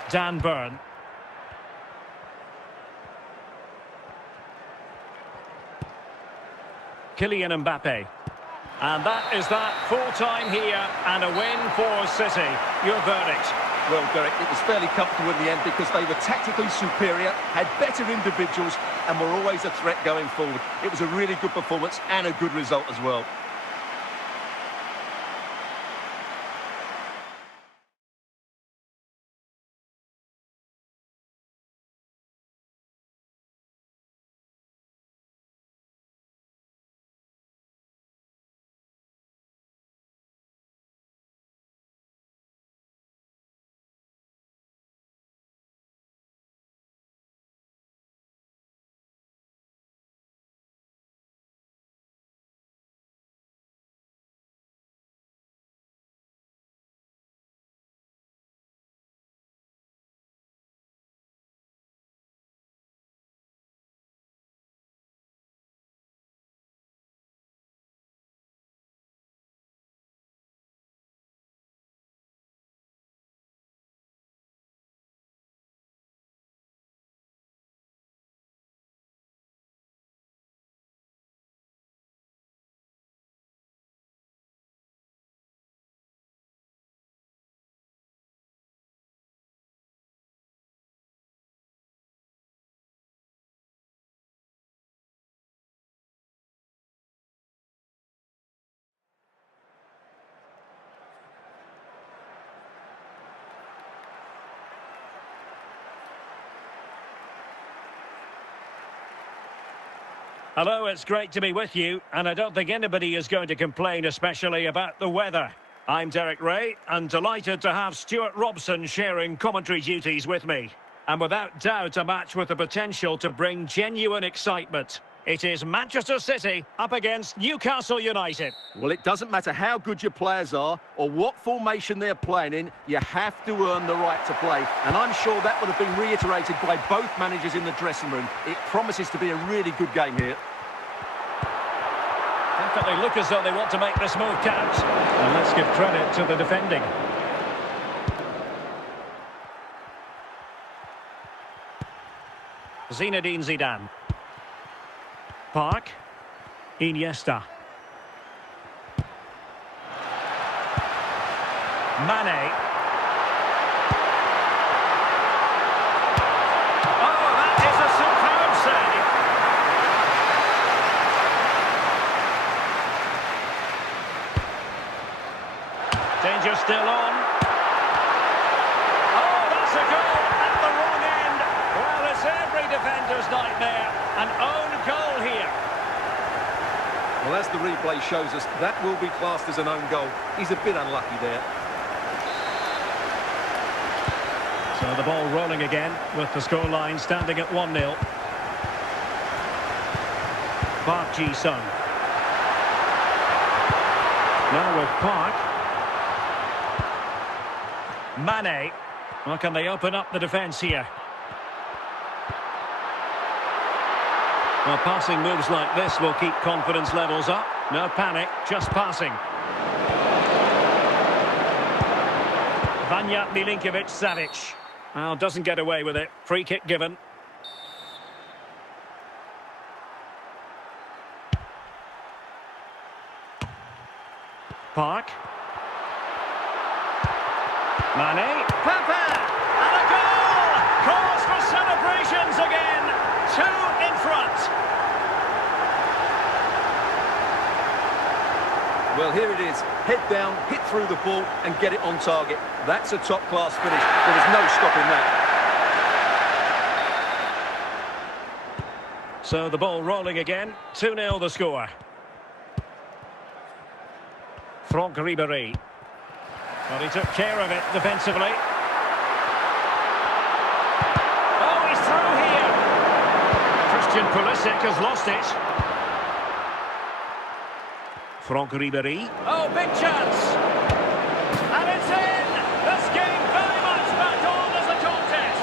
Dan Burn. Kylian Mbappe. And that is that, full time here and a win for City. Your verdict? Well, Derek, it was fairly comfortable in the end because they were tactically superior, had better individuals and were always a threat going forward. It was a really good performance and a good result as well. Hello, it's great to be with you, and I don't think anybody is going to complain, especially about the weather. I'm Derek Ray, and delighted to have Stuart Robson sharing commentary duties with me. And without doubt, a match with the potential to bring genuine excitement. It is Manchester City up against Newcastle United. Well, it doesn't matter how good your players are or what formation they're playing in, you have to earn the right to play. And I'm sure that would have been reiterated by both managers in the dressing room. It promises to be a really good game here. Definitely look as though they want to make this move count. And let's give credit to the defending. Zinedine Zidane. Park. Iniesta. Mane. Oh, that is a superb save. Danger still on. Oh, that's a goal at the wrong end. Well, it's every defender's nightmare. An own goal here. Well, as the replay shows us, that will be classed as an own goal. He's a bit unlucky there. So the ball rolling again with the scoreline standing at 1-0. Park Ji-sung. Now with Park. Mane. Well, can they open up the defence here? Well, passing moves like this will keep confidence levels up. No panic, just passing. Vanja Milinkovic-Savic. Well, doesn't get away with it. Free kick given. Park. Mane. Papin! And a goal! Cause for celebrations again. 2 in front. Well, here it is. Head down, hit through the ball and get it on target. That's a top-class finish. There is no stopping that. So the ball rolling again. 2-0 the score. Franck Ribéry. Well, he took care of it defensively. Oh, he's through here. Christian Pulisic has lost it. Franck Ribéry. Oh, big chance. And it's in. This game very much back on as a contest.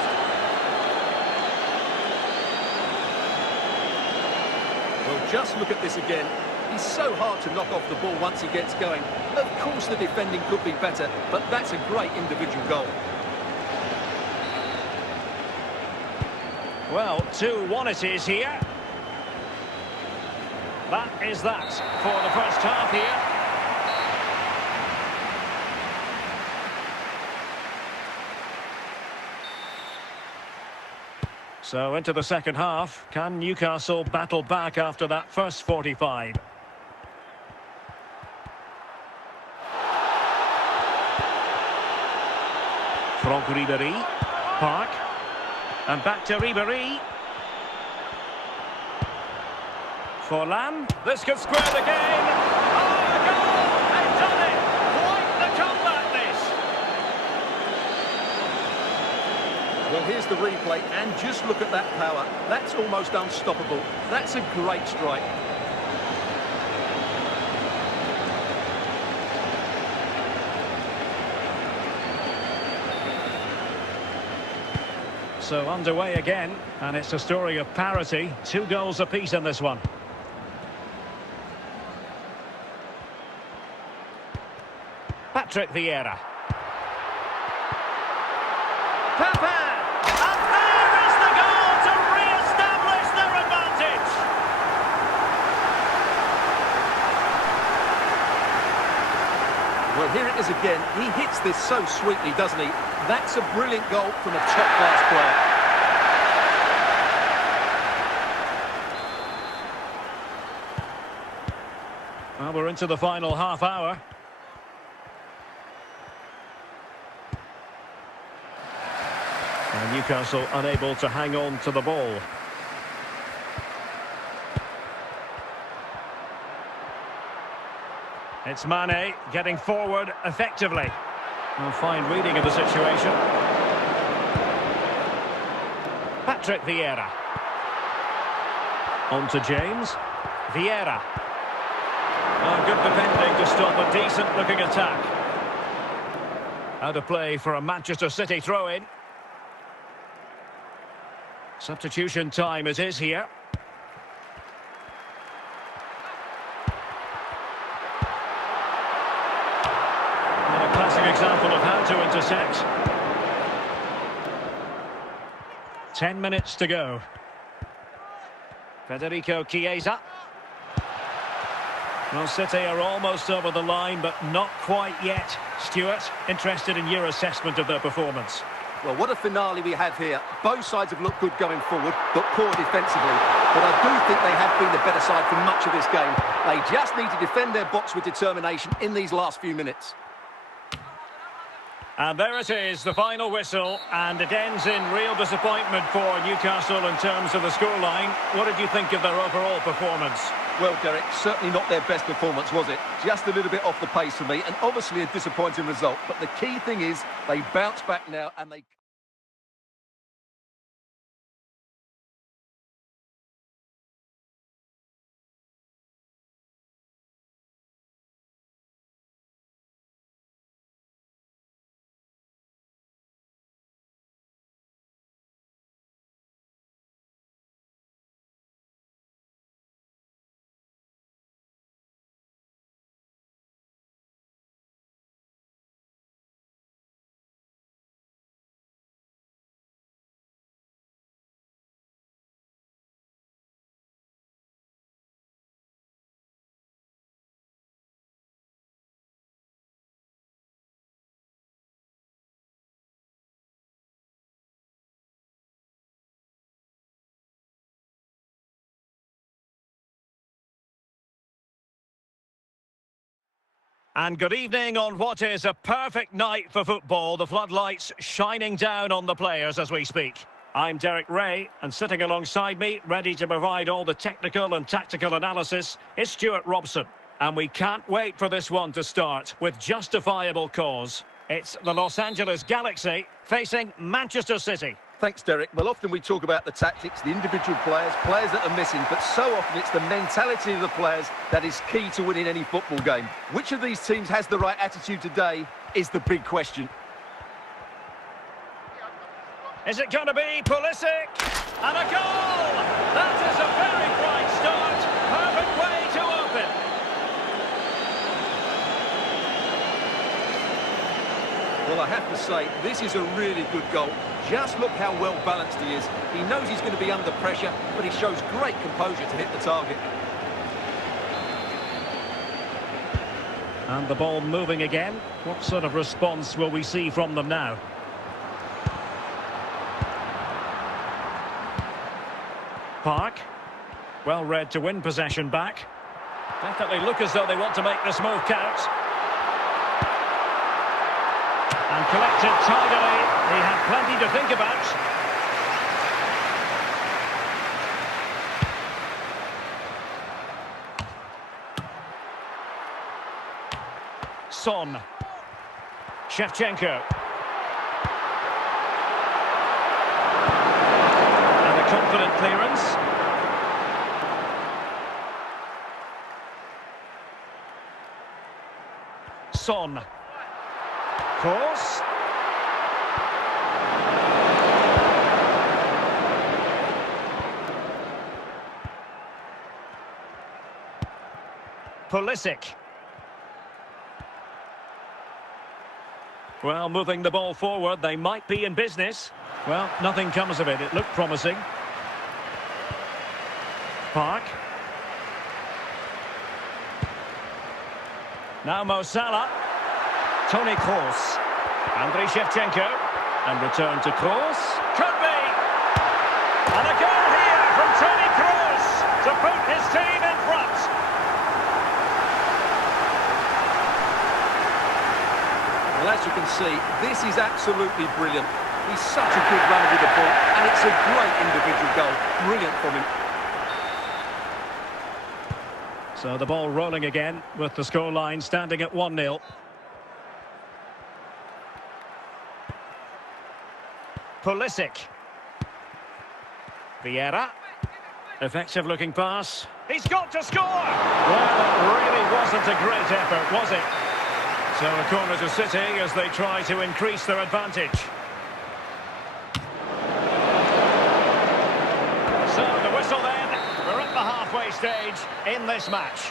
Just look at this again. He's so hard to knock off the ball once he gets going. Of course the defending could be better, but that's a great individual goal. Well, 2-1 it is here. That is that for the first half here. So into the second half, can Newcastle battle back after that first 45? Franck Ribéry, Park, and back to Ribéry. Forlan, this could square the game. Oh, a goal! They've done it! Quite the comeback, this! Well, here's the replay, and just look at that power. That's almost unstoppable. That's a great strike. So underway again, and it's a story of parity. 2 goals apiece in this one. Patrick Vieira. Pepe! And there is the goal to re-establish their advantage! Well, here it is again. He hits this so sweetly, doesn't he? That's a brilliant goal from a top-class player. Well, we're into the final half hour. And Newcastle unable to hang on to the ball. It's Mane getting forward effectively. A fine reading of the situation. Patrick Vieira. On to James. Vieira. Oh, good defending to stop a decent-looking attack. Out of play for a Manchester City throw-in. Substitution time it is here. And a classic example of how to intercept. 10 minutes to go. Federico Chiesa. Well, City are almost over the line, but not quite yet. Stuart, interested in your assessment of their performance. Well, what a finale we have here. Both sides have looked good going forward, but poor defensively. But I do think they have been the better side for much of this game. They just need to defend their box with determination in these last few minutes. And there it is, the final whistle, and it ends in real disappointment for Newcastle in terms of the scoreline. What did you think of their overall performance? Well, Derek, certainly not their best performance, was it? Just a little bit off the pace for me, and obviously a disappointing result. But the key thing is they bounce back now and they... And good evening on what is a perfect night for football. The floodlights shining down on the players as we speak. I'm Derek Ray, and sitting alongside me, ready to provide all the technical and tactical analysis, is Stuart Robson. And we can't wait for this one to start with justifiable cause. It's the Los Angeles Galaxy facing Manchester City. Thanks, Derek. Well, often we talk about the tactics, the individual players that are missing, but so often it's the mentality of the players that is key to winning any football game. Which of these teams has the right attitude today is the big question. Is it going to be Pulisic? And a goal! That is a very bright start. Well, I have to say, this is a really good goal. Just look how well balanced he is. He knows he's going to be under pressure, but he shows great composure to hit the target. And the ball moving again. What sort of response will we see from them now? Park. Well read to win possession back. Definitely look as though they want to make this move count. And collected tidily. He had plenty to think about. Son. Shevchenko. And a confident clearance. Son. Cross. Pulisic. Well, moving the ball forward, they might be in business. Well, nothing comes of it. It looked promising. Park. Now Mo Salah. Toni Kroos. Andriy Shevchenko. And return to Kroos. Could be! And a goal here from Toni Kroos to put his team in front. Well, as you can see, this is absolutely brilliant. He's such a good runner with the ball, and it's a great individual goal. Brilliant from him. So the ball rolling again with the scoreline standing at 1-0. Pulisic. Vieira. Effective looking pass. He's got to score! Well, it really wasn't a great effort, was it? So a corner to City as they try to increase their advantage. So the whistle then. We're at the halfway stage in this match.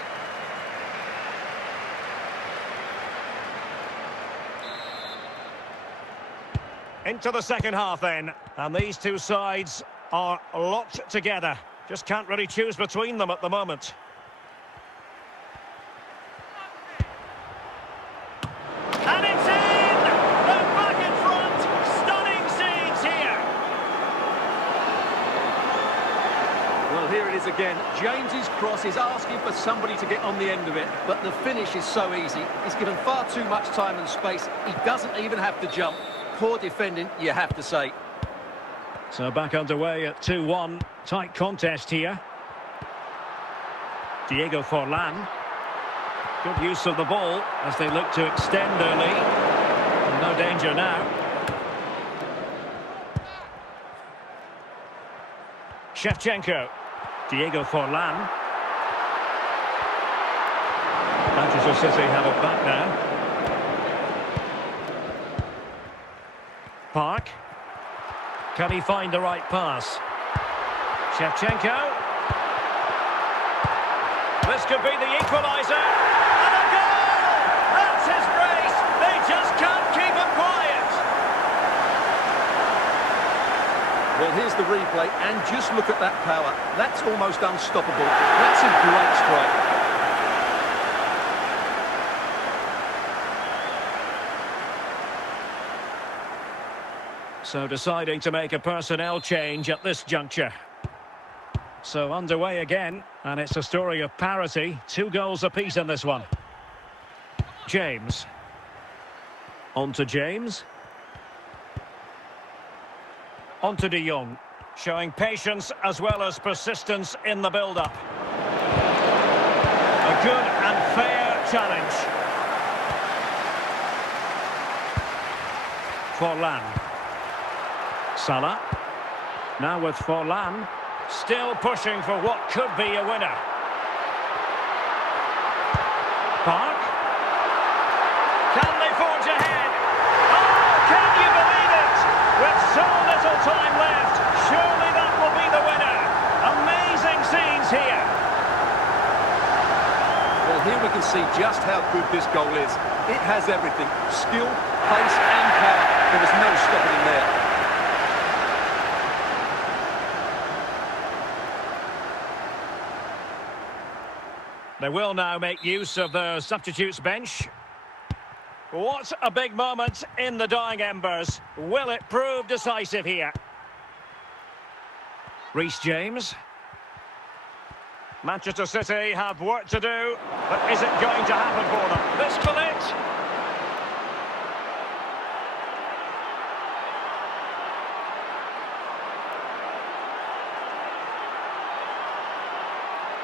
Into the second half then. And these two sides are locked together. Just can't really choose between them at the moment. And it's in! They're back in front! Stunning scenes here! Well, here it is again. James's cross is asking for somebody to get on the end of it, but the finish is so easy. He's given far too much time and space. He doesn't even have to jump. Poor defending, you have to say. So back underway at 2-1. Tight contest here. Diego Forlan. Good use of the ball as they look to extend their lead. And no danger now. Shevchenko. Diego Forlan. Manchester City have it back now. Park. Can he find the right pass? Shevchenko. This could be the equaliser. And a goal! That's his brace. They just can't keep him quiet. Well, here's the replay, and just look at that power. That's almost unstoppable. That's a great strike. So deciding to make a personnel change at this juncture. So underway again, and it's a story of parity. 2 goals apiece in this one. James. On to James. On to De Jong. Showing patience as well as persistence in the build-up. A good and fair challenge. Forlan. Salah. Now with Forlan. Still pushing for what could be a winner. Park. Can they forge ahead? Oh, can you believe it? With so little time left, surely that will be the winner. Amazing scenes here. Well, here we can see just how good this goal is. It has everything: skill, pace and power. There was no stopping him there. They will now make use of the substitutes bench. What a big moment in the dying embers. Will it prove decisive here? Reece James. Manchester City have work to do, but is it going to happen for them? This will it.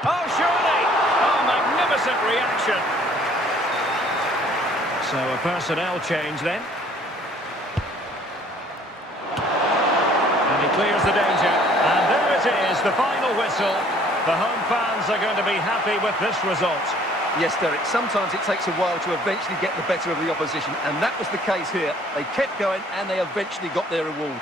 Oh, surely! Oh, magnificent reaction. So a personnel change then. And he clears the danger. And there it is, the final whistle. The home fans are going to be happy with this result. Yes, Derek, sometimes it takes a while to eventually get the better of the opposition, and that was the case here. They kept going and they eventually got their reward.